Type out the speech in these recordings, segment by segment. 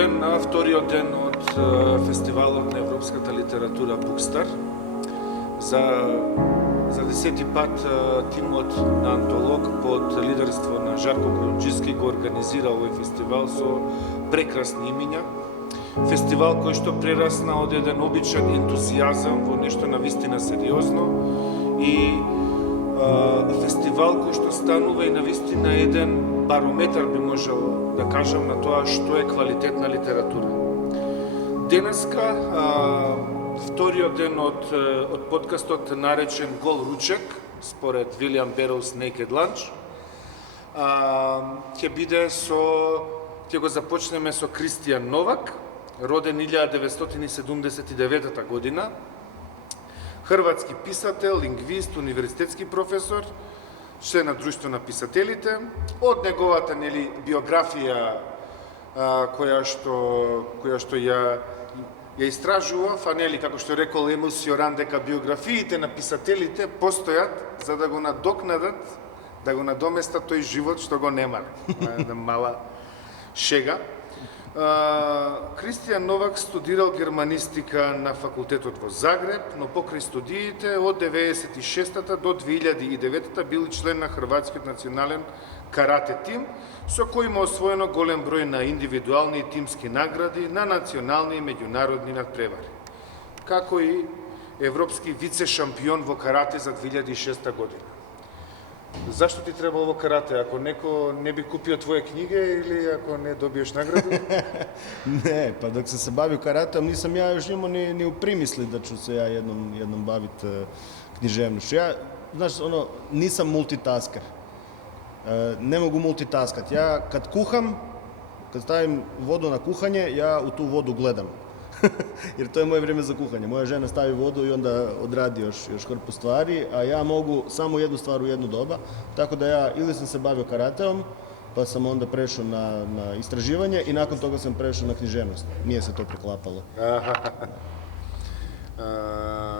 ден, вториот ден од фестивалот на европската литература Букстар. За 10-ти пат тимот на Антолог под лидерство на Жарко Колунджиски го организира овој фестивал со прекрасни имиња. Фестивал кој што прерасна од еден обичен ентузијазам во нешто навистина сериозно и фестивал кој што станува и навистина еден барометар, би можел да кажам, на тоа што е квалитетна литература. Денеска, вториот ден од подкастот наречен Гол ручек, според Вилијам Бероуз Naked Lunch, ќе го започнеме со Кристијан Новак, роден 1979 година, хрватски писател, лингвист, универзитетски професор, член на Друштво на писателите. Од неговата биографија која што ја истражував, како што рекол Емил Сјоран, дека биографиите на писателите постојат за да го надокнадат, да го надоместат тој живот што го немале. Една мала шега. Кристијан Новак студирал германистика на факултетот во Загреб, но покрај студиите од 1996 до 2009 бил член на Хрватскиот национален карате тим, со кој има освоено голем број на индивидуални и тимски награди на национални и меѓународни надпревари, како и европски вице-шампион во карате за 2006 година. Зашто ти треба ово карате? Ако некој не би купио твоја книга или ако не добиеш награду? Не, па док се бавил каратем, нисам ја još имao ни у примисли да ću se ja jednom bavit književnošću. Ja, znaš, nisam multitasker. Ne mogu multitaskat. Ja kad kuham, kad stavim vodu na kuhanje, ja u tu vodu gledam. Jer to je moje vrijeme za kuhanje. Moja žena stavi vodu i onda odradi još hrpu stvari, a ja mogu samo jednu stvar u jedno doba. Tako da ja ili sam se bavio karateom, pa sam onda prešao na istraživanje i nakon toga sam prešao na književnost. Nije se to preklapalo.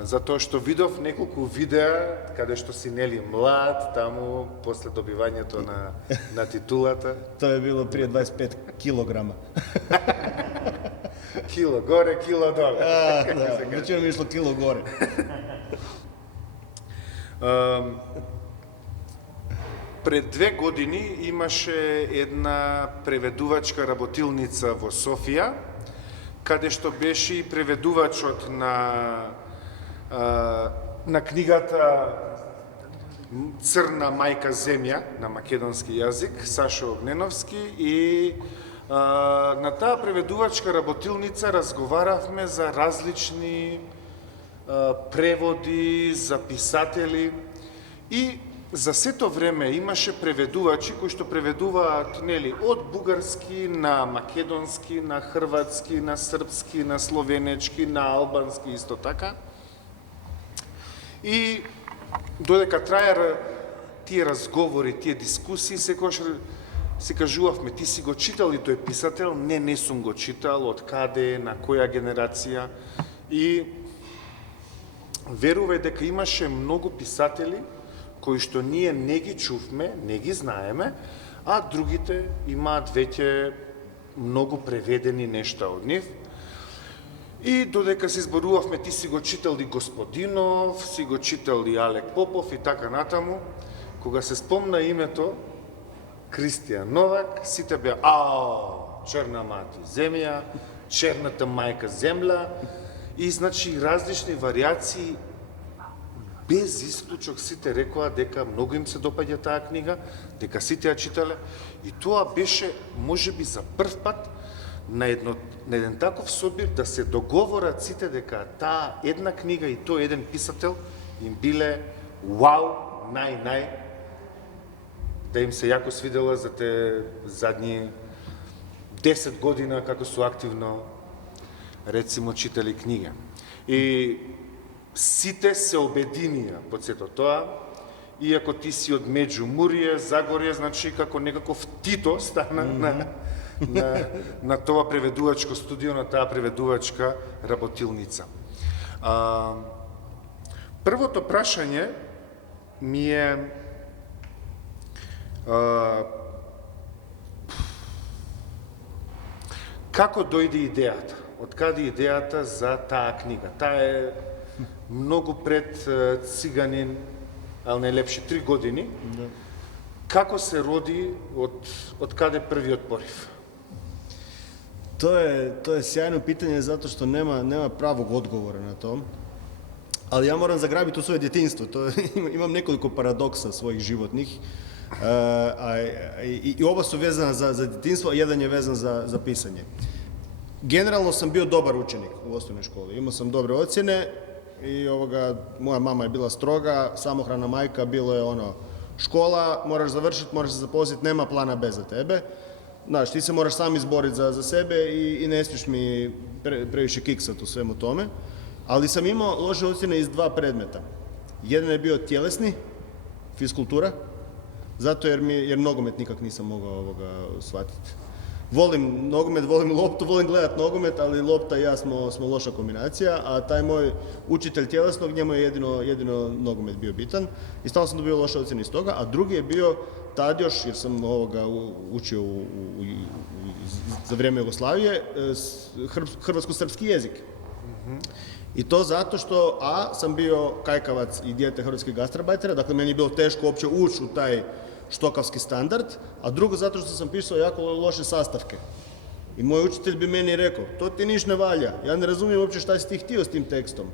Затоа што видов неколку видеа каде што си нели млад, таму после добивањето на титулата. To je bilo prije 25 kilograma. Кило горе, кило доле. Да, većinom je išlo kilo gore. Пред 2 години имаше една преведувачка работилница во Софија, каде што беше и преведувачот на книгата Црна мајка земја на македонски јазик, Сашо Огненовски, и на таа преведувачка работилница разговаравме за различни преводи, за писатели и за сето време имаше преведувачи кои што преведуваат од бугарски на македонски, на хрватски, на српски, на словенечки, на албански исто така. И додека траја тие разговори, тие дискусии, секогаш си кажувавме, ти си го читал и тој писател? Не сум го читал, од каде, на која генерација. И верувај дека имаше многу писатели кои што ние не ги чувме, не ги знаеме, а другите имаат веќе многу преведени нешта од нив. И додека се зборувавме, ти си го читал и Господинов, си го читал и Алек Попов и така натаму, кога се спомна името Кристијан Новак, сите беа, черна мати земја, черната мајка земја, и значи различни вариации, без исклучок сите рекоа дека многу им се допаѓа таа книга, дека сите ја читале, и тоа беше можеби за прв пат на еден таков собир да се договорат сите дека таа една книга и тој еден писател им биле вау, нај, да им се јако свидела за те задни 10 година како су активно, рецимо, читали книга. И сите се обединија под сето тоа, иако ти си од Меѓумурје, Загорје, значи како некаков Тито стана на тоа преведувачко студио, на таа преведувачка работилница. Првото прашање ми е Како дојде идејата? Од каде идејата за таа книга? Таа е многу пред Циганин, али најлепши 3 години. Да. Како се роди, од каде првиот порив? To je sjajno pitanje zato što nema pravog odgovora na to. Ali ja moram zagrabiti u svoje djetinjstvo. Imam nekoliko paradoksa svojih životnih. I oba su vezana za djetinjstvo, a jedan je vezan za pisanje. Generalno sam bio dobar učenik u osnovnoj školi. Imao sam dobre ocjene i moja mama je bila stroga, samohrana majka, bilo je škola, moraš završiti, moraš se zaposliti, nema plana B za tebe. Znaš, ti se moraš sam izboriti za sebe i ne smiješ mi previše kiksati u svemu tome. Ali sam imao loše ocjene iz 2 predmeta. Jedan je bio tjelesni, fiskultura, zato jer nogomet nikak nisam mogao shvatiti. Volim nogomet, volim loptu, volim gledat nogomet, ali lopta i ja smo loša kombinacija, a taj moj učitelj tjelesnog, njemu je jedino nogomet bio bitan i stalno sam dobio loše ocjene iz toga, a drugi je bio tad još, jer sam učio za vrijeme Jugoslavije, hrvatsko-srpski jezik. I to zato što sam bio kajkavac i dijete hrvatskih gastarbajtera, dakle meni je bilo teško uopće ući u taj štokavski standard, a drugo zato što sam pisao jako loše sastavke. I moj učitelj bi meni rekao, to ti niš ne valja, ja ne razumijem uopće šta si ti htio s tim tekstom.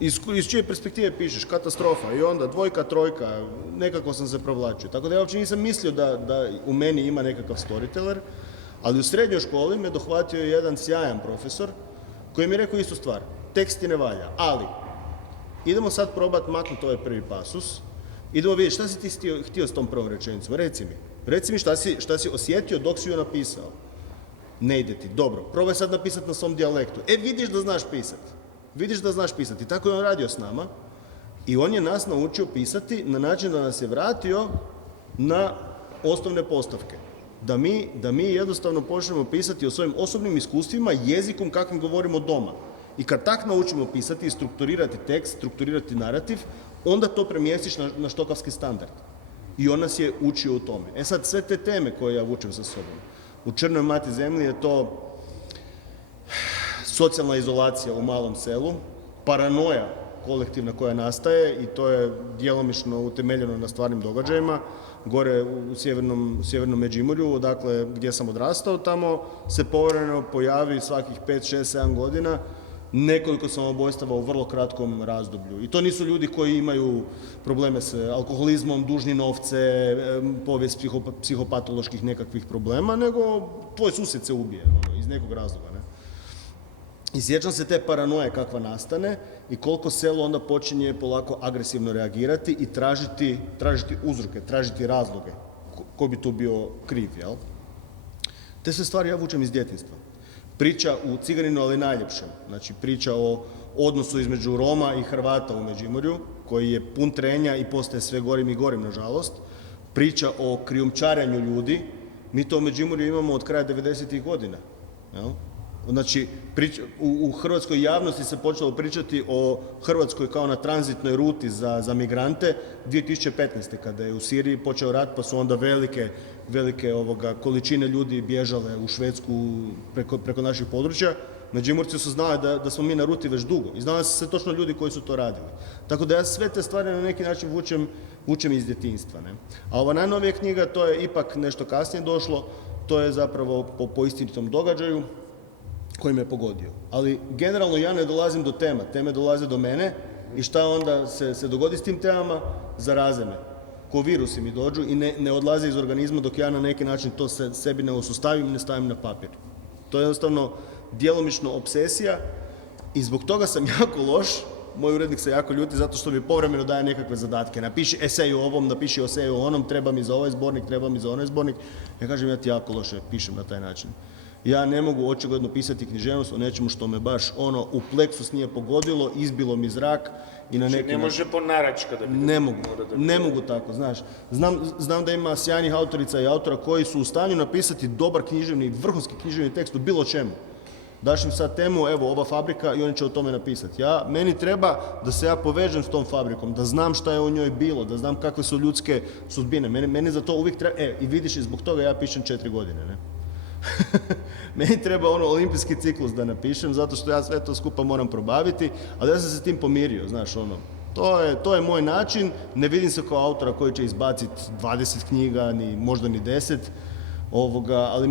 Iz čije perspektive pišeš, katastrofa, i onda 2, 3, nekako sam se provlačio. Tako da ja uopće nisam mislio da u meni ima nekakav storyteller, ali u srednjoj školi me dohvatio jedan sjajan profesor koji mi je rekao istu stvar, tekst ti ne valja, ali idemo sad probati maknuti ovaj prvi pasus, idemo vidjeti šta si ti htio s tom prvom rečenicom, reci mi šta si osjetio dok si ju napisao. Ne ide ti, dobro, probaj sad napisati na svom dijalektu. Vidiš da znaš pisati. I tako je on radio s nama i on je nas naučio pisati na način da nas je vratio na osnovne postavke. Da mi jednostavno počnemo pisati o svojim osobnim iskustvima jezikom kakvim govorimo doma. I kad tak naučimo pisati i strukturirati tekst, strukturirati narativ, onda to premjestiš na štokavski standard. I on nas je učio u tome. Sad, sve te teme koje ja vučem sa sobom. U Črnoj mati zemlji je to socijalna izolacija u malom selu, paranoja kolektivna koja nastaje i to je djelomično utemeljeno na stvarnim događajima. Gore u sjevernom Međimurju, dakle gdje sam odrastao, tamo se povremeno pojavi svakih 5, 6, 7 godina nekoliko samoubojstava u vrlo kratkom razdoblju. I to nisu ljudi koji imaju probleme s alkoholizmom, dužni novce, povijest psihopatoloških nekakvih problema, nego tvoj susjed se ubije iz nekog razloga. Ne? I sjećam se te paranoje kakva nastane i koliko selo onda počinje polako agresivno reagirati i tražiti uzroke, tražiti razloge. Ko bi tu bio kriv, jel? Te sve stvari ja vučem iz djetinjstva. Priča u Ciganinu, ali najljepšem. Znači priča o odnosu između Roma i Hrvata u Međimurju, koji je pun trenja i postaje sve gorim i gorim, nažalost. Priča o krijumčarenju ljudi. Mi to u Međimurju imamo od kraja 90-ih godina. Jel? Znači, u hrvatskoj javnosti se počelo pričati o Hrvatskoj kao na tranzitnoj ruti za migrante 2015. kada je u Siriji počeo rat, pa su onda velike količine ljudi bježale u Švedsku preko naših područja. Međimurci su znali da smo mi na ruti već dugo i znali su se točno ljudi koji su to radili. Tako da ja sve te stvari na neki način vučem iz djetinjstva. Ne? A ova najnovija knjiga, to je ipak nešto kasnije došlo, to je zapravo po istinitom događaju koji me pogodio. Ali generalno ja ne dolazim do teme dolaze do mene i šta onda se dogodi s tim temama, zaraze me. Ko virusi mi dođu i ne odlaze iz organizma dok ja na neki način to sebi ne osustavim i ne stavim na papir. To je jednostavno djelomično obsesija i zbog toga sam jako loš, moj urednik se jako ljuti zato što mi povremeno daje nekakve zadatke. Napiši esej o ovom, napiši esej o onom, treba mi za ovaj zbornik, treba mi za onaj zbornik. Ja kažem, ja ti jako loše pišem na taj način. Ja ne mogu očigledno pisati književnost o nečemu što me baš u pleksus nije pogodilo, izbilo mi zrak i na neki ne može po naračka da bi... Ne mogu tako, znaš. Znam da ima sjajnih autorica i autora koji su u stanju napisati dobar književni, vrhunski književni tekst o bilo čemu. Daš im sad temu, evo, ova fabrika i oni će o tome napisati. Meni treba da se ja povežem s tom fabrikom, da znam šta je u njoj bilo, da znam kakve su ljudske sudbine. Meni za to uvijek treba, i vidiš, i zbog toga ja pišem 4 godine, ne? Meni treba ono olimpijski ciklus da napišem, zato što ja sve to skupa moram probaviti, ali ja sam se s tim pomirio, znaš, ono, to je moj način, ne vidim se kao autora koji će izbaciti 20 knjiga, ni možda ni 10, ali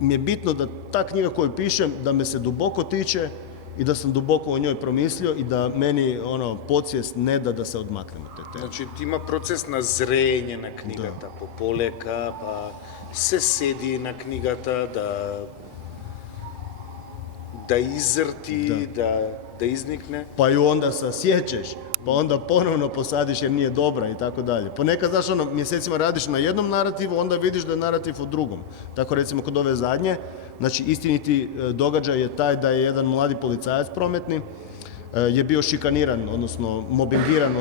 mi je bitno da ta knjiga koju pišem, da me se duboko tiče i da sam duboko o njoj promislio i da meni podsvijest ne da se odmaknem od te teme. Znači, ima proces na zrenje na knjigата, po poleka, pa se sedi na knjigата, da izrti, da iznikne. Pa ju onda sasjećeš, pa onda ponovno posadiš jer nije dobra i tako dalje. Ponekad, znaš, mjesecima radiš na jednom narativu, onda vidiš da je narativ u drugom. Tako recimo kod ove zadnje, znači istiniti događaj je taj da je jedan mladi policajac prometni je bio šikaniran, odnosno mobingiran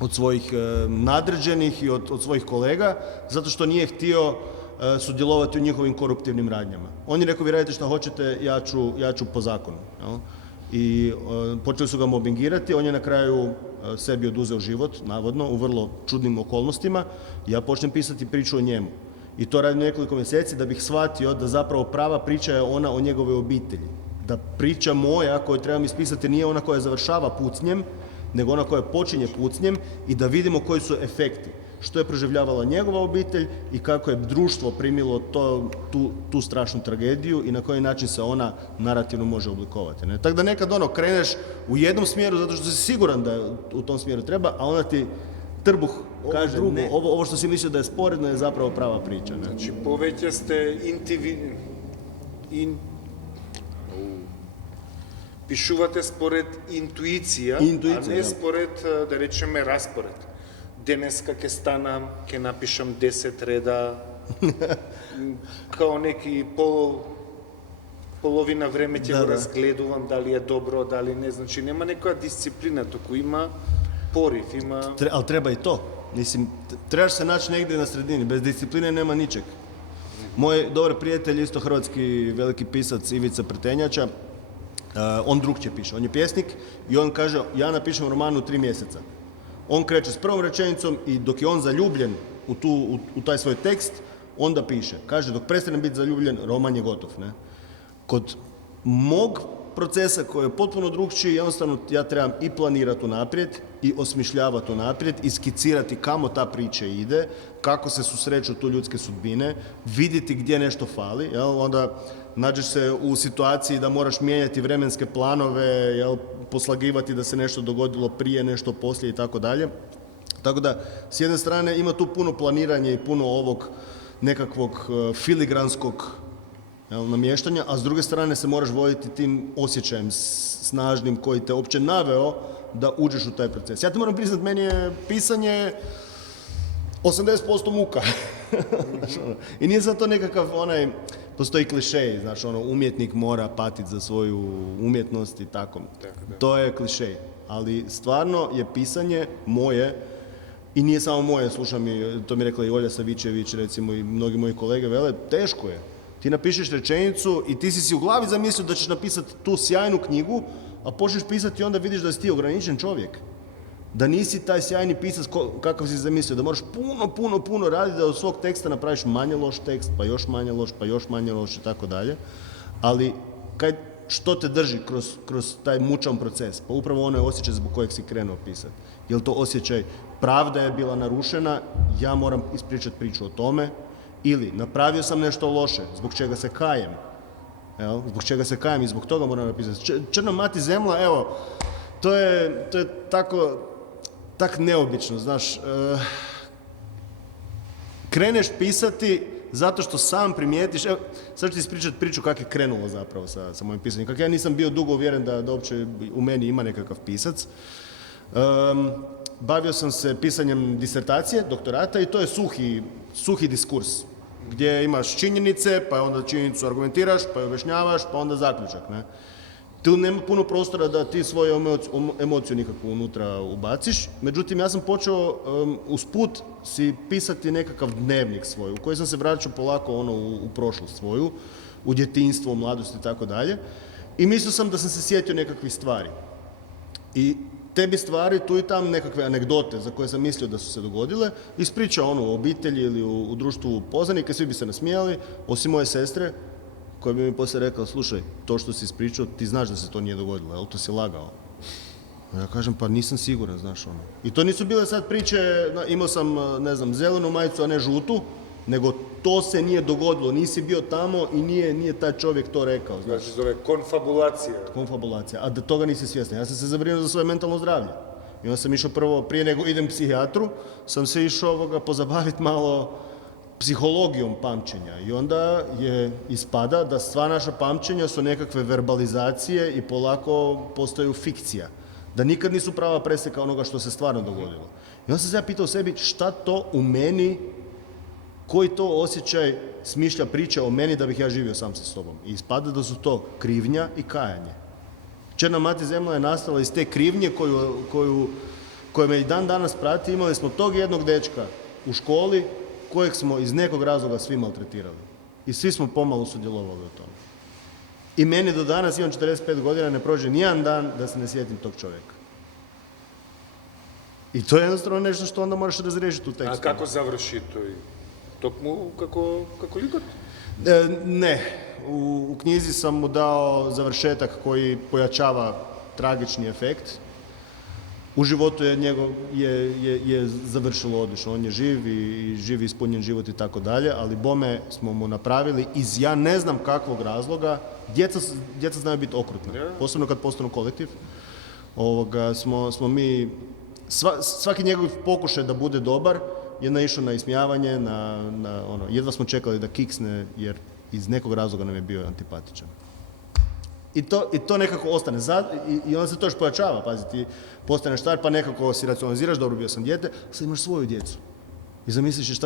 od svojih nadređenih i od svojih kolega, zato što nije htio sudjelovati u njihovim koruptivnim radnjama. On je rekao, vi radite što hoćete, ja ću po zakonu. Jel? I počeli su ga mobingirati, on je na kraju sebi oduzeo život, navodno, u vrlo čudnim okolnostima. Ja počnem pisati priču o njemu. I to radim nekoliko mjeseci da bih shvatio da zapravo prava priča je ona o njegovoj obitelji. Da priča moja koju trebam ispisati nije ona koja završava pucnjem, nego ona koja počinje pucnjem i da vidimo koji su efekti. Što je proživljavala njegova obitelj i kako je društvo primilo tu strašnu tragediju i na koji način se ona narativno može oblikovati. Ne? Tako da nekad kreneš u jednom smjeru zato što si siguran da u tom smjeru treba, a onda ti trbuh kaže ne, ovo što si mislio da je sporedno je zapravo prava priča. Ne? Znači, poveća ste пишувате според интуиција, а не според, да речеме, распоред. Денеска ќе станам, ќе напишам 10 реда, као неки половина време ќе го разгледувам дали е добро, дали не. Значи, нема некоја дисциплина, туку има порив, има... Ali treba i to. Mislim, trebaš se naći negdje na sredini, bez discipline nema ničeg. Moj dobar prijatelj, isto hrvatski veliki pisac Ivica Prtenjača, on drugčije piše, on je pjesnik i on kaže, ja napišem roman u 3 mjeseca. On kreće s prvom rečenicom i dok je on zaljubljen u taj svoj tekst, onda piše. Kaže, dok prestane biti zaljubljen, roman je gotov. Ne? Kod mog procesa koji je potpuno drugčiji, jednostavno ja trebam i planirati unaprijed i osmišljavati unaprijed i skicirati kamo ta priča ide, kako se susreću tu ljudske sudbine, vidjeti gdje nešto fali, jel? Onda nađeš se u situaciji da moraš mijenjati vremenske planove, jel? Poslagivati da se nešto dogodilo prije, nešto poslije i tako dalje. Tako da, s jedne strane ima tu puno planiranja i puno ovog nekakvog filigranskog namještanja, a s druge strane se moraš voditi tim osjećajem snažnim koji te uopće naveo da uđeš u taj proces. Ja ti moram priznati, meni je pisanje 80% muka. I nije za to nekakav postoji klišej, znači umjetnik mora patiti za svoju umjetnost i tako. To je klišej. Ali stvarno je pisanje moje, i nije samo moje, slušam i to mi je rekla i Olja Savičević, recimo i mnogi moji kolege vele, teško je. Ti napišeš rečenicu i ti si u glavi zamislio da ćeš napisati tu sjajnu knjigu, a počneš pisati i onda vidiš da si ti ograničen čovjek. Da nisi taj sjajni pisac kakav si zamislio, da moraš puno raditi da od svog teksta napraviš manje loš tekst, pa još manje loš, pa još manje loš i tako dalje. Ali što te drži kroz taj mučan proces? Pa upravo onaj osjećaj zbog kojeg si krenuo pisati. Je li to osjećaj pravda je bila narušena, ja moram ispričati priču o tome, ili napravio sam nešto loše, zbog čega se kajem. Zbog čega se kajem i zbog toga moram napisati. Črna mati zemlja, evo, to je tak neobično, znaš. Kreneš pisati zato što sam primijetiš, evo, sad ću ti ispričati priču kako je krenulo zapravo sa mojim pisanjem. Kako ja nisam bio dugo uvjeren da uopće u meni ima nekakav pisac. Bavio sam se pisanjem disertacije, doktorata i to je suhi diskurs. Gdje imaš činjenice, pa onda činjenicu argumentiraš, pa je objašnjavaš, pa onda zaključak. Ne? Tu nema puno prostora da ti svoju emociju nikakvu unutra ubaciš. Međutim, ja sam počeo usput si pisati nekakav dnevnik svoj, u koji sam se vraćao polako u prošlost svoju, u djetinjstvo, u mladost i tako dalje. I mislio sam da sam se sjetio nekakvih stvari. I tebi stvari tu i tam nekakve anegdote za koje sam mislio da su se dogodile, ispričao ono u obitelji ili u društvu poznanika, svi bi se nasmijali, osim moje sestre, koja bi mi poslije rekla, slušaj, to što si ispričao, ti znaš da se to nije dogodilo, jel to si lagao? Ja kažem, pa nisam siguran, znaš ono. I to nisu bile sad priče, imao sam, ne znam, zelenu majicu, a ne žutu, nego to se nije dogodilo, nisi bio tamo i nije taj čovjek to rekao, znaš. Znači, zove konfabulacija. Konfabulacija, a da toga nisi svjestan. Ja sam se zabrinuo za svoje mentalno zdravlje. I onda sam išao prvo, prije nego idem psihijatru, sam se išao pozabaviti malo psihologijom pamćenja. I onda je ispada da sva naša pamćenja su nekakve verbalizacije i polako postaju fikcija. Da nikad nisu prava preseka onoga što se stvarno dogodilo. I onda sam se ja pitao sebi šta to u meni, koji to osjećaj smišlja priče o meni da bih ja živio sam sa sobom. I ispada da su to krivnja i kajanje. Černa mati zemlja je nastala iz te krivnje koja me i dan danas prati. Imali smo tog jednog dečka u školi kojeg smo iz nekog razloga svi maltretirali. I svi smo pomalo sudjelovali u tome. I meni do danas, imam 45 godina, ne prođe nijedan dan da se ne sjetim tog čovjeka. I to je jednostavno nešto što onda moraš razriješiti u tekstu. A kako završi to? Tokmu kako likot? Ne. U knjizi sam mu dao završetak koji pojačava tragični efekt. U životu je završilo odlično. On je živ i živi ispunjen život i tako dalje, ali bome smo mu napravili iz ja ne znam kakvog razloga. Djeca znaju biti okrutna, posebno kad postanu kolektiv. Smo mi, svaki njegov pokušaj da bude dobar je naišao na ismijavanje, jedva smo čekali da kiksne jer iz nekog razloga nam je bio antipatičan. I to nekako ostane. I onda se to još pojačava, pazi, ti postaneš star pa nekako si racionaliziraš, dobro bio sam dijete, sad imaš svoju djecu. I zamisliš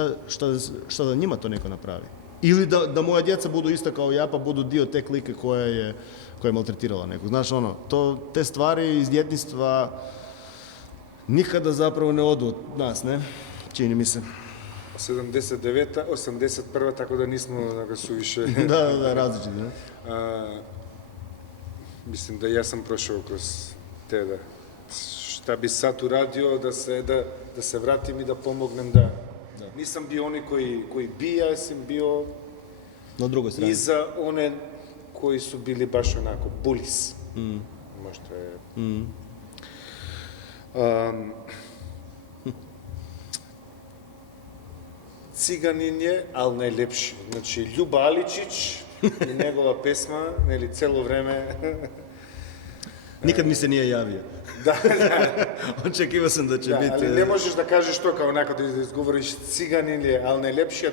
šta da njima to neko napravi. Ili da moja djeca budu ista kao ja pa budu dio te klike koja je maltretirala nekog. Znaš te stvari iz djetinjstva nikada zapravo ne odu od nas, ne? Čini mi se. 79. 81. tako da nismo suviše... da, različiti, ne? Mislim da ja sam prošao kroz te da šta bi sad uradio da se vratim i da pomognem da. Nisam bio oni koji bija, ja sam bio na drugoj strani. I za one koji su bili baš onako bulis. Možda je... Ciganin je, ali najlepši. Znači, Ljuba Aličić i njegova pesma, celo vreme... Nikad mi se nije javio. Da. Očekivao sam da će biti... Ali ne možeš da kažeš to kao onako da izgovoriš Ciganin je, ali najlepši, a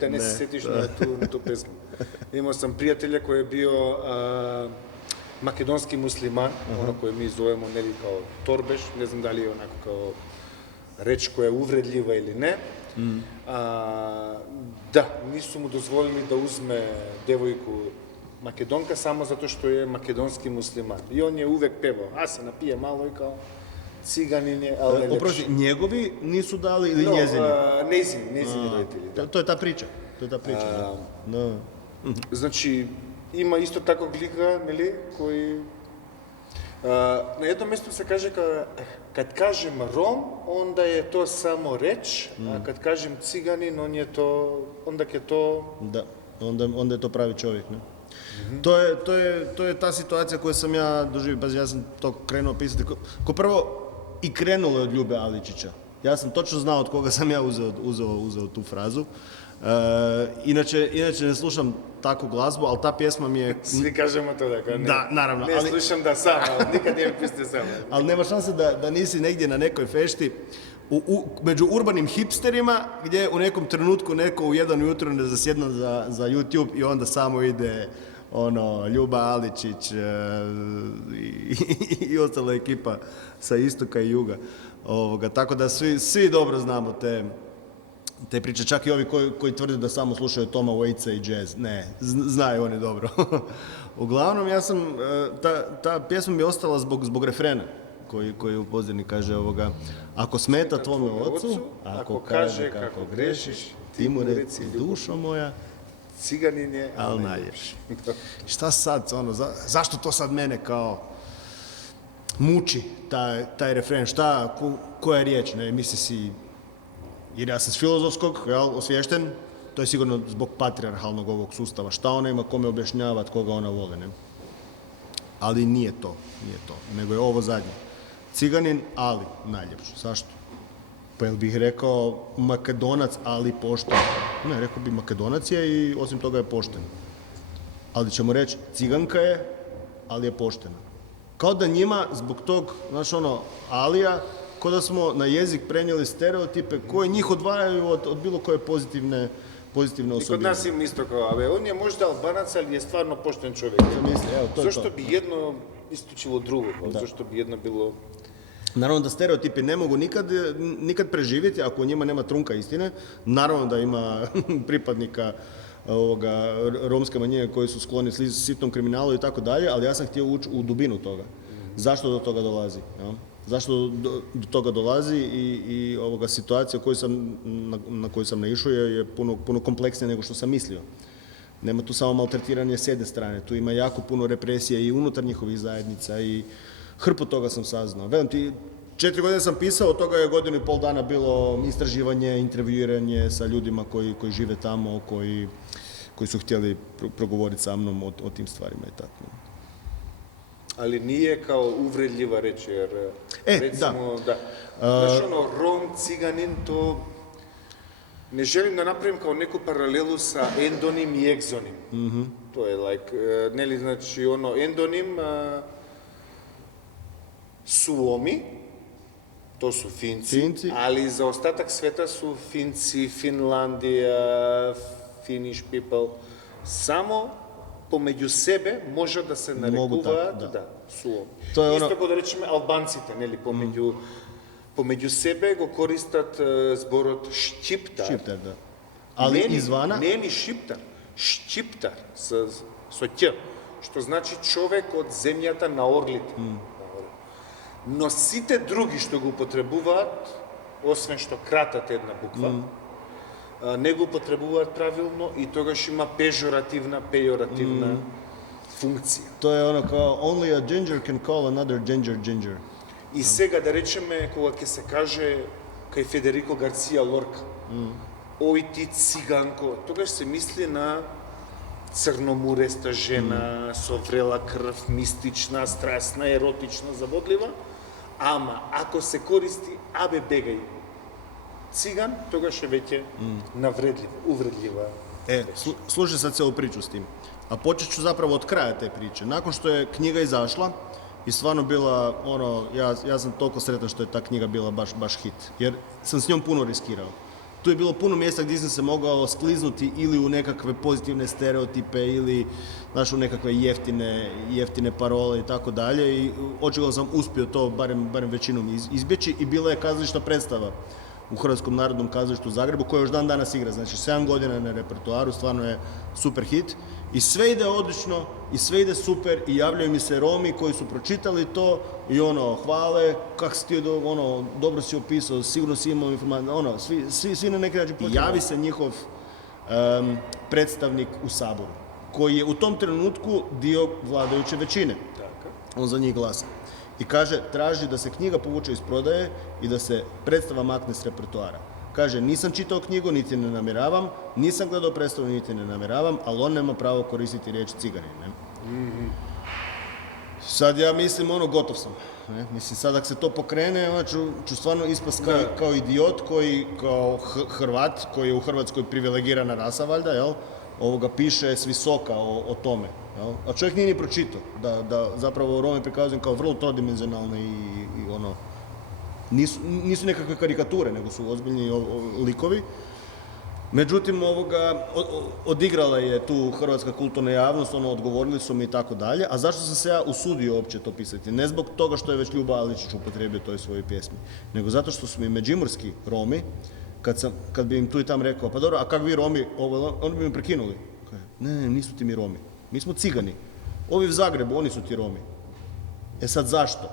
da ne se sjetiš na tu pesmu. Imao sam prijatelja koji je bio makedonski musliman, ono koje mi zovemo kao torbeš, ne znam da li je onako kao reč koja je uvredljiva ili ne. Da, nisu mu dozvolili da uzme devojku Makedonka samo zato što je makedonski musliman. I on je uvek pevao, a se napije malo i kao Ciganin je, ali najlepši. Oprosti, njegovi nisu dali ili njezini? Njezini roditelji. To je ta priča. Znači, ima isto tako lika, koji... Na jednom mjestu se kaže kad kažem Rom, onda je to samo reč, a kad kažem Ciganin, onda je to... Da, onda je to pravi čovjek, ne? To je ta situacija koju sam ja doživio, pa ja sam to krenuo pisati. Ko prvo, i krenulo je od Ljube Aličića. Ja sam točno znao od koga sam ja uzeo tu frazu. Inače ne slušam takvu glazbu, ali ta pjesma mi je... Svi kažemo to da, ne, da, naravno, ne slušam da sam, ali nikad nije pustio sam. Ali nema šanse da nisi negdje na nekoj fešti među urbanim hipsterima gdje u nekom trenutku neko u 1 ujutro ne zasjedna za YouTube i onda samo ide Ljuba Aličić i ostala ekipa sa istoka i juga. Tako da svi dobro znamo te priče, čak i ovi koji tvrde da samo slušaju Toma Waitsa i jazz. Ne, znaju oni dobro. Uglavnom, ta pjesma mi je ostala zbog refrena koji u pozadini kaže ako smeta tvome ocu, ako kaže kako grešiš, ti mu reci dušo moja, Ciganin je, ali najljepši. Šta sad, zašto to sad mene kao... muči taj refren, koja je riječ, ne, misli si, jer ja sam s filozofskog, osviješten, to je sigurno zbog patrijarhalnog ovog sustava, šta ona ima kome objašnjavati, koga ona vole, ne. Ali nije to, nego je ovo zadnje. Ciganin, ali najljepši. Zašto? Pa jel bih rekao Makedonac, ali pošten? Ne, rekao bi Makedonac je i osim toga je pošten. Ali ćemo reći, ciganka je, ali je poštena. Kao da njima, zbog tog, alija, kao da smo na jezik prenijeli stereotipe koje njih odvajaju od bilo koje pozitivne osobine. I kod nas im isto kao, ali on je možda Albanac, ali je stvarno pošten čovjek. Zašto bi jedno istučilo drugo? Zašto bi jedno bilo... Naravno da stereotipi ne mogu nikad preživjeti ako u njima nema trunka istine. Naravno da ima pripadnika romske manjine koji su skloni sitnom kriminalu i tako dalje, ali ja sam htio ući u dubinu toga. Zašto do toga dolazi? Ja? Zašto do toga dolazi i situacija na koju sam naišao je puno kompleksnija nego što sam mislio. Nema tu samo maltretiranje s jedne strane, tu ima jako puno represije i unutar njihovih zajednica i hrpu toga sam saznao. Velim ti, 4 godine sam pisao, od toga je 1,5 dana bilo istraživanje, intervjuiranje sa ljudima koji žive tamo, koji su htjeli progovoriti sa mnom o tim stvarima i tako. Ali nije kao uvredljiva reč, jer recimo da. Znaš Rom, ciganin, to ne želim da napravim kao neku paralelu sa endonim i egzonim. To je znači endonim Suomi, to su Finci, ali za ostatak sveta su Finci, Finlandija, Finnish people. Samo pomeđu sebe može da se narekuva Suomi. Isto kao da rečemo Albancite, pomeđu sebe go koristat zborot Šćiptar. Šćiptar, da. Ali izvana? Ne ni Šiptar, Šćiptar, so ć, što znači čovek od zemljata na Orlite. Но сите други што го употребуваат, освен што кратат една буква, не го употребуваат правилно и тогаш има пејоративна функција. Тоа е као only a ginger can call another ginger. И сега да речеме кога ќе се каже кај Федерико Гарција Лорка, ој ти циганко, тогаш се мисли на црномуреста жена со врела крв, мистична, страстна, еротична, заводлива. Ама, ако се користи, бегај, циган, тогаш е веќе навредлива, увредлива. Slušaj sad celu priču s tim. A počet ću zapravo od kraja te priče. Nakon što je knjiga izašla i stvarno bila, ja sam toliko sretan što je ta knjiga bila baš hit. Jer sam s njom puno riskirao. Tu je bilo puno mjesta gdje sam se mogao skliznuti ili u nekakve pozitivne stereotipe ili u nekakve jeftine parole i tako dalje i očigledno sam uspio to barem većinom izbjeći i bila je kazališna predstava u Hrvatskom narodnom kazalištu u Zagrebu koja još dan danas igra, znači 7 godina na repertoaru, stvarno je super hit i sve ide odlično i sve ide super i javljaju mi se Romi koji su pročitali to i hvale, kako si ti dobro si opisao, sigurno si imao informacije, svi na neki način počinu. Javi se njihov predstavnik u Saboru koji je u tom trenutku dio vladajuće većine. On za njih glasa. I kaže, traži da se knjiga povuče iz prodaje i da se predstava makne s repertoara. Kaže, nisam čitao knjigu, niti ne namjeravam, nisam gledao predstavu, niti ne namjeravam, ali on nema pravo koristiti riječ ciganin. Sad ja mislim, gotov sam. Ne? Mislim, sad ako se to pokrene, ću stvarno ispast kao idiot, kao Hrvat, koji je u Hrvatskoj privilegirana rasa, valjda, jel? Piše s visoka o tome. Jel? A čovjek nije ni pročitao, da zapravo Rome prikazujem kao vrlo trodimenzionalne i nisu nekakve karikature, nego su ozbiljni likovi. Međutim, odigrala je tu hrvatska kulturna javnost, odgovorili su mi i tako dalje. A zašto sam se ja usudio uopće to pisati? Ne zbog toga što je već Ljuba Aličić upotrijebio toj svojoj pjesmi, nego zato što su mi međimurski Romi, kad bi im tu i tam rekao, pa dobro, a kak vi Romi, oni bi mi prekinuli. Ne, nisu ti mi Romi, mi smo cigani. Ovi u Zagrebu, oni su ti Romi. E sad zašto?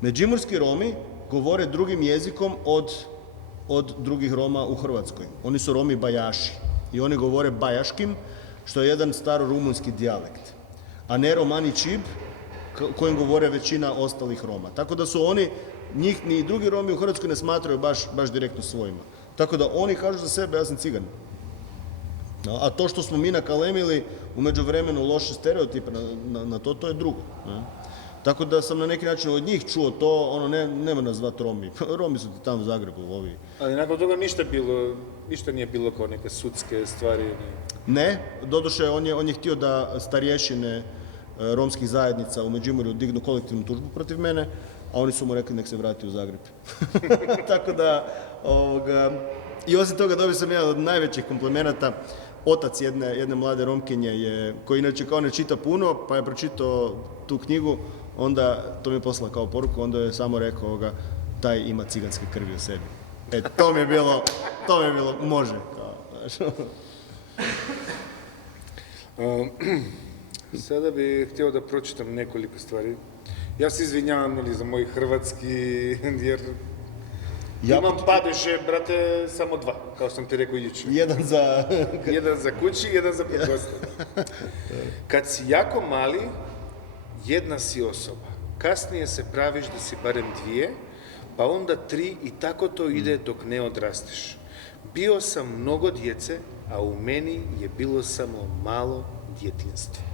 Međimurski Romi govore drugim jezikom od drugih Roma u Hrvatskoj. Oni su Romi bajaši i oni govore bajaškim, što je jedan starorumunski dijalekt. A ne romani čib, kojim govore većina ostalih Roma. Tako da su oni, njih ni drugi Romi u Hrvatskoj ne smatraju baš direktno svojima. Tako da oni kažu za sebe, ja sam cigan. A to što smo mi nakalemili u međuvremenu loše stereotipe na to, to je drugo. Ne? Tako da sam na neki način od njih čuo to, nema nas zvati Romi. Romi su ti tamo u Zagrebu, ovi. Ali nakon toga ništa nije bilo kao neke sudske stvari? Ne, doduše on je htio da starješine romskih zajednica u Međimurju dignu kolektivnu tužbu protiv mene, a oni su mu rekli nek se vrati u Zagreb. Tako da, i osim toga dobio sam jedan od najvećih komplimenata. Otac jedne mlade Romkinje koji inače kao ne čita puno, pa je pročitao tu knjigu, onda to mi je poslao kao poruku, onda je samo rekao taj ima ciganske krvi u sebi. To mi je bilo, može. Sada bih htio da pročitam nekoliko stvari. Ja se izvinjavam za moj hrvatski, jer imam padeže, brate, samo 2, kao sam ti rekao jučer. Jedan za kući, jedan za kod gosta. Kad si jako mali, jedna si osoba. Kasnije se praviš da si barem 2, pa onda 3 i tako to ide dok ne odrasteš. Bio sam mnogo djece, a u meni je bilo samo malo djetinjstva.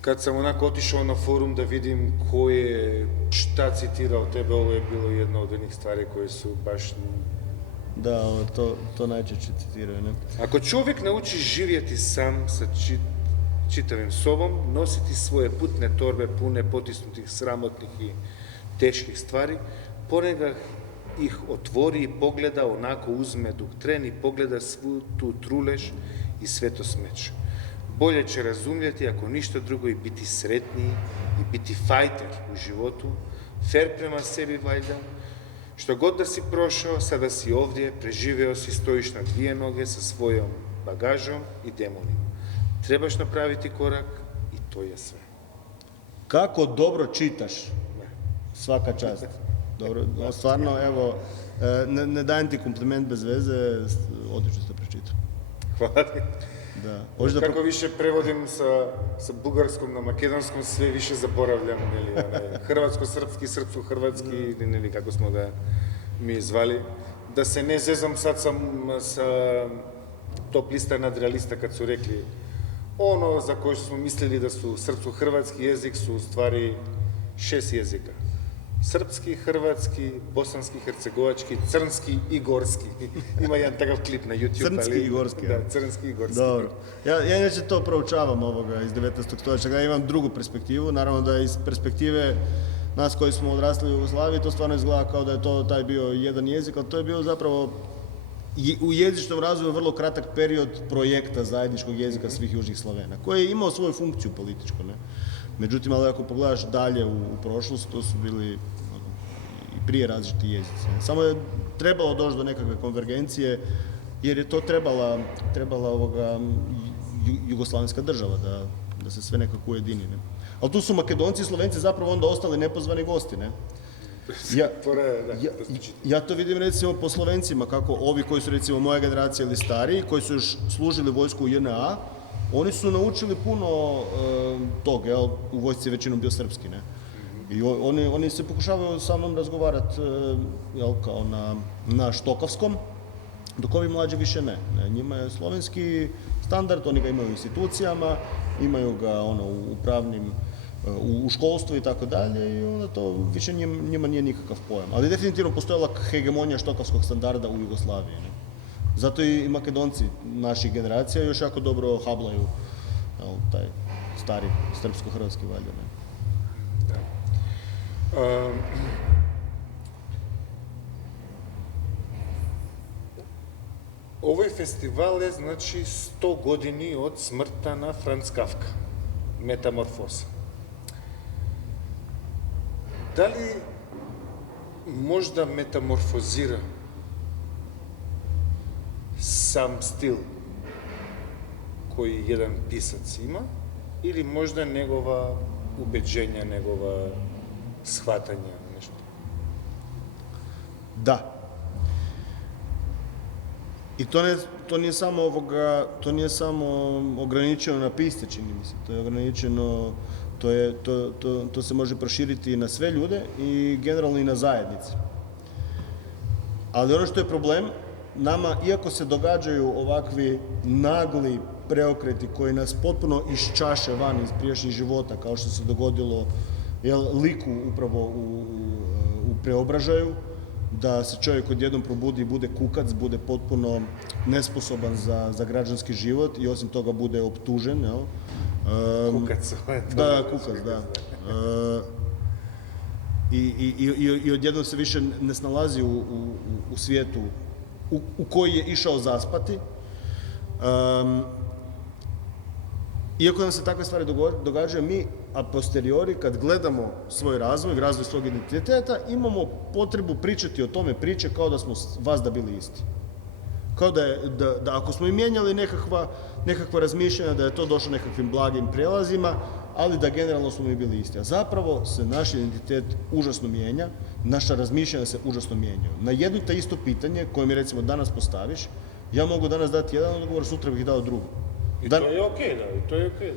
Kad sam onako otišao na forum da vidim ko je šta citirao tebe, ovo je bilo jedna od onih stvari koje su baš... Da, to najčešće citiraju, ne? Ako čovjek nauči živjeti sam sa čitavim sobom, nositi svoje putne torbe pune potisnutih, sramotnih i teških stvari, ponekad ih otvori i pogleda, onako uzme dok treni, pogleda svu tu trulež i sve to smeće. Bolje će razumjeti, ako ništa drugo, i biti sretniji i biti fajter u životu, fer prema sebi valjda. Što god da si prošao, sada si ovdje, preživeo si, stojiš na 2 noge sa svojom bagažom i demonima. Trebaš napraviti korak i to je sve. Kako dobro čitaš, svaka čast. Dobro, stvarno, evo, ne dajem ti kompliment bez veze, odlično ste pročitao. Hvala ti. Da. Kako više prevodim sa bugarskom na makedonskom, sve više zaboravljam, hrvatsko-srpski, srpsko-hrvatski, ili kako smo ga mi zvali. Da se ne zezam sad sa top lista nadrealista kad su rekli ono za koje smo mislili da su srpsko-hrvatski jezik su u stvari 6 jezika. Srpski, hrvatski, bosanski, hercegovački, crnski i gorski. Ima jedan takav klip na YouTube. Crnski i gorski. Da, crnski i gorski. Dobro. Ja inače to proučavam iz 19. stoljeća. Ja imam drugu perspektivu. Naravno da iz perspektive nas koji smo odrasli u Jugoslaviji to stvarno izgleda kao da je to taj bio jedan jezik, ali to je bio zapravo u jezičnom razvoju vrlo kratak period projekta zajedničkog jezika svih južnih Slavena, koji je imao svoju funkciju političku, ne? Međutim, ali ako pogledaš dalje u prošlost, to su bili i prije različiti jezici. Samo je trebalo doći do nekakve konvergencije, jer je to trebala jugoslavenska država, da se sve nekako ujedini. Ne? Ali tu su Makedonci i Slovenci zapravo onda ostali nepozvani gosti, ne? Ja to vidim recimo po Slovencima, kako ovi koji su recimo moja generacija ili stariji, koji su još služili vojsku u JNA, oni su naučili puno tog, u vojsci je većinom bio srpski, ne? I oni se pokušavaju sa mnom razgovarati kao na štokavskom, dok ovi mlađi više ne. Njima je slovenski standard, oni ga imaju u institucijama, imaju ga u pravnim, u školstvu i tako dalje, i onda to više njima nije nikakav pojam. Ali definitivno postojala hegemonija štokavskog standarda u Jugoslaviji, ne? Zato i Makedonci naših generacija još jako dobro hablaju taj stari srpsko-hrvatski valjda. Ovaj festival je znači 100 godini od smrta na Franz Kafka, Metamorfoza. Da li možda metamorfozira sam stil koji jedan pisac ima, ili možda njegova ubeđenja, njegova shvatanja, nešto? Da. I to nije samo to nije samo ograničeno na piste, čini mi se. To je ograničeno, to se može proširiti i na sve ljude i generalno i na zajednice. Ali ono što je problem, nama, iako se događaju ovakvi nagli preokreti koji nas potpuno iščaše van iz prijašnjih života, kao što se dogodilo liku upravo u Preobražaju, da se čovjek odjednom probudi i bude kukac, bude potpuno nesposoban za građanski život i osim toga bude optužen. Jel? Kukac. Da, kukac, da. I odjednom se više ne snalazi u svijetu u koji je išao zaspati. Iako nam se takve stvari događaju, mi a posteriori, kad gledamo svoj razvoj svog identiteta, imamo potrebu pričati o tome priče kao da smo vas da bili isti. Kao da ako smo i mijenjali nekakva razmišljanja, da je to došlo nekakvim blagim prelazima, ali da generalno smo mi bili isti. A zapravo se naš identitet užasno mijenja, naša razmišljanja se užasno mijenjaju. Na jedno te isto pitanje koje mi recimo danas postaviš, ja mogu danas dati jedan odgovor, sutra bih dao drugi. I to je okej, da, to je okej.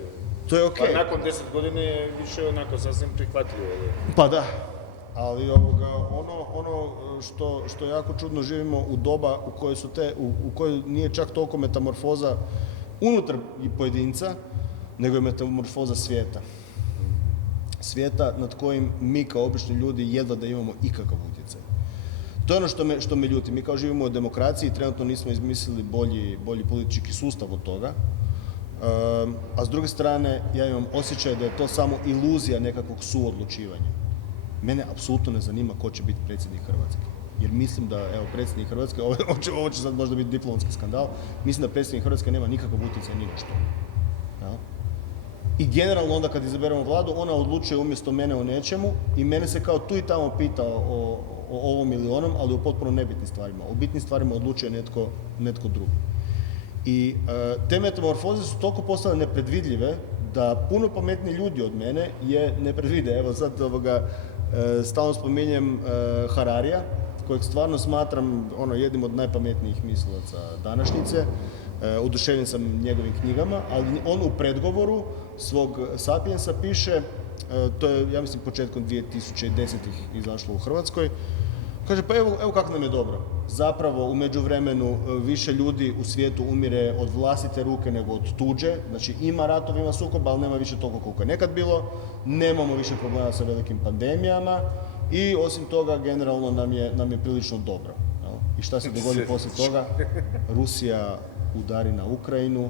To je okej. Pa nakon 10 godina je više onako sasvim prihvatljivo. Pa da, ali ono što jako čudno živimo u doba u kojoj nije čak toliko metamorfoza unutar pojedinca, nego je metamorfoza svijeta. Svijeta nad kojim mi kao obični ljudi jedva da imamo ikakav utjecaj. To je ono što me ljuti. Mi kao živimo u demokraciji, trenutno nismo izmislili bolji politički sustav od toga. A s druge strane, ja imam osjećaj da je to samo iluzija nekakvog suodlučivanja. Mene apsolutno ne zanima ko će biti predsjednik Hrvatske. Jer mislim da, evo, predsjednik Hrvatske, ovo će sad možda biti diplomatski skandal, mislim da predsjednik Hrvatske nema nikakav utjecaj ni na što. Ja? I generalno onda kad izaberemo vladu, ona odlučuje umjesto mene o nečemu i mene se kao tu i tamo pita o ovom ili onom, ali o potpuno nebitnim stvarima. O bitnim stvarima odlučuje netko drugi. I te metamorfoze su toliko postale nepredvidljive da puno pametniji ljudi od mene je ne predvide. Evo sad stalno spominjem Hararija, kojeg stvarno smatram jednim od najpametnijih mislilaca današnjice. Oduševljen sam njegovim knjigama, ali on u predgovoru svog Sapiensa piše, to je, ja mislim, početkom 2010-ih izašlo u Hrvatskoj, kaže, pa evo kako nam je dobro. Zapravo, u međuvremenu više ljudi u svijetu umire od vlastite ruke nego od tuđe. Znači, ima ratova, ima sukoba, ali nema više toliko koliko je nekad bilo. Nemamo više problema sa velikim pandemijama i osim toga, generalno nam je prilično dobro. I šta se dogodi poslije toga? Rusija udari na Ukrajinu,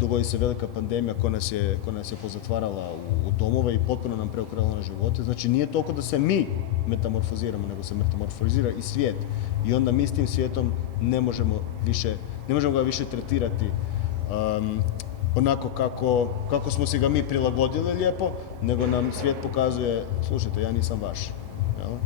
dogodi se velika pandemija koja nas je pozatvarala u domove i potpuno nam preokrenula na živote. Znači nije toliko da se mi metamorfoziramo, nego se metamorfozira i svijet. I onda mi s tim svijetom ne možemo ga više tretirati onako kako smo si ga mi prilagodili lijepo, nego nam svijet pokazuje, slušajte, ja nisam vaš.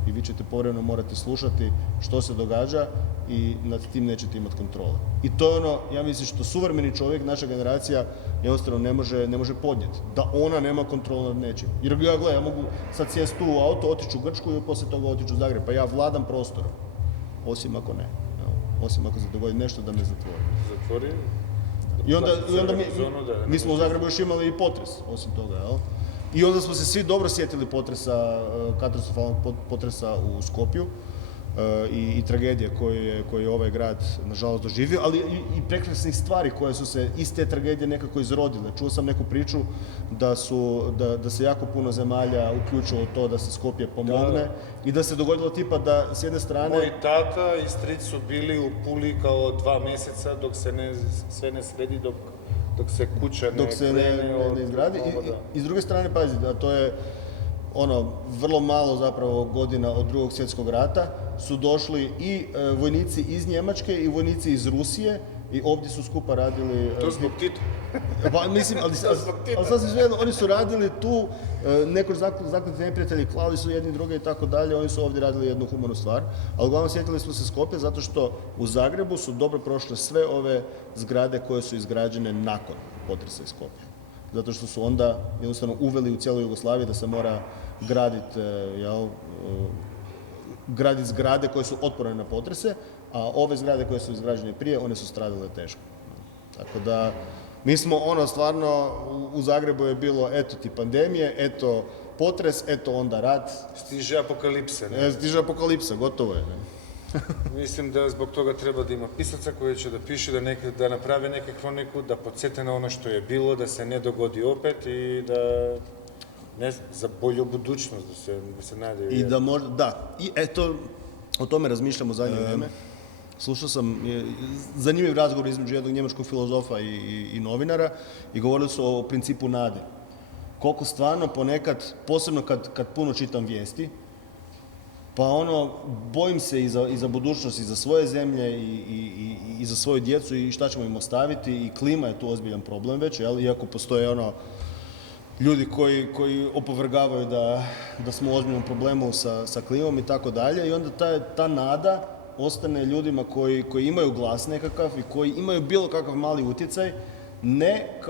I vi ćete povremeno morati slušati što se događa i nad tim nećete imati kontrole. I to je ono, ja mislim, što suvremeni čovjek, naša generacija, jednostavno ne može podnijeti. Da ona nema kontrolu nad nečim. Jer ja mogu sad sjesti tu u auto, otići u Grčku i poslije toga otići u Zagreb. Pa ja vladam prostorom. Osim ako ne. Osim ako se dogodi nešto da me zatvori. Zatvori? I onda mi smo u Zagrebu još imali i potres, osim toga, jel? I onda smo se svi dobro sjetili katastrofalnog potresa u Skopju i tragedije koje je ovaj grad nažalost doživio, ali i prekrasnih stvari koje su se iz te tragedije nekako izrodile. Čuo sam neku priču da se jako puno zemalja uključilo u to da se Skopje pomogne i da se dogodilo tipa da s jedne strane... Moj tata i stric su bili u Puli kao 2 mjeseca dok se sve ne sredi, dok se kuća ne izgradi. I s druge strane, pazi, da to je vrlo malo zapravo godina od Drugog svjetskog rata su došli i vojnici iz Njemačke i vojnici iz Rusije i ovdje su skupa radili... To zbog Tita. Pa mislim, ali sasvim svejedno, oni su radili tu, neko zaključni neprijatelji, klali su jedni druge i tako dalje, oni su ovdje radili jednu humanu stvar, ali uglavnom sjetili smo se Skopje zato što u Zagrebu su dobro prošle sve ove zgrade koje su izgrađene nakon potresa iz Skopja. Zato što su onda jednostavno uveli u cijeloj Jugoslaviji da se mora graditi zgrade koje su otporne na potrese, a ove zgrade koje su izgrađene prije, one su stradale teško. Tako da, mi smo stvarno, u Zagrebu je bilo eto ti pandemije, eto potres, eto onda rat. Stiže apokalipsa. Ne? Stiže apokalipsa, gotovo je. Ne? Mislim da zbog toga treba da ima pisaca koji će da piše, da naprave neke kroniku, da podsjete na ono što je bilo, da se ne dogodi opet i da, ne znam, za bolju budućnost, da se nade. I da možda, da, i eto, o tome razmišljamo zadnje vrijeme. Slušao sam zanimljiv razgovor između jednog njemačkog filozofa i novinara i govorili su o principu nade. Koliko stvarno ponekad, posebno kad puno čitam vijesti, pa bojim se i za budućnost, i za svoje zemlje, i za svoju djecu, i šta ćemo im ostaviti, i klima je tu ozbiljan problem već, jel? Iako postoje ljudi koji opovrgavaju da smo u ozbiljnom problemu sa klimom i tako dalje, i onda ta nada ostane ljudima koji imaju glas nekakav i koji imaju bilo kakav mali utjecaj, ne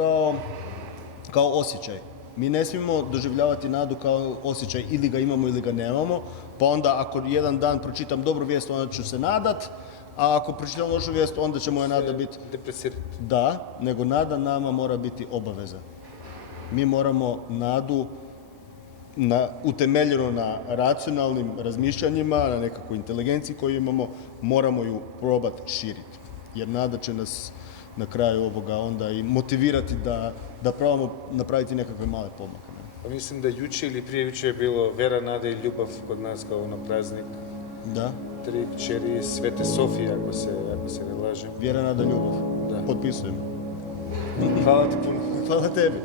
kao osjećaj. Mi ne smijemo doživljavati nadu kao osjećaj, ili ga imamo ili ga nemamo, pa onda ako jedan dan pročitam dobru vijest, onda ću se nadat, a ako pročitam lošu vijest, onda će moja nada biti... Depresirati. Da, nego nada nama mora biti obaveza. Mi moramo nadu utemeljeno na racionalnim razmišljanjima, na nekakvoj inteligenciji koju imamo, moramo ju probati širiti. Jer nada će nas na kraju ovoga onda i motivirati da probamo napraviti nekakve male pomake. Pa mislim da juče ili prije juče je bilo vera, nada i ljubav kod nas kao na praznik. Da. 3 kćeri Svete Sofije, ako se ne lažem. Vjera, nada, ljubav. Da. Potpisujem. Hvala ti puno. Hvala tebi.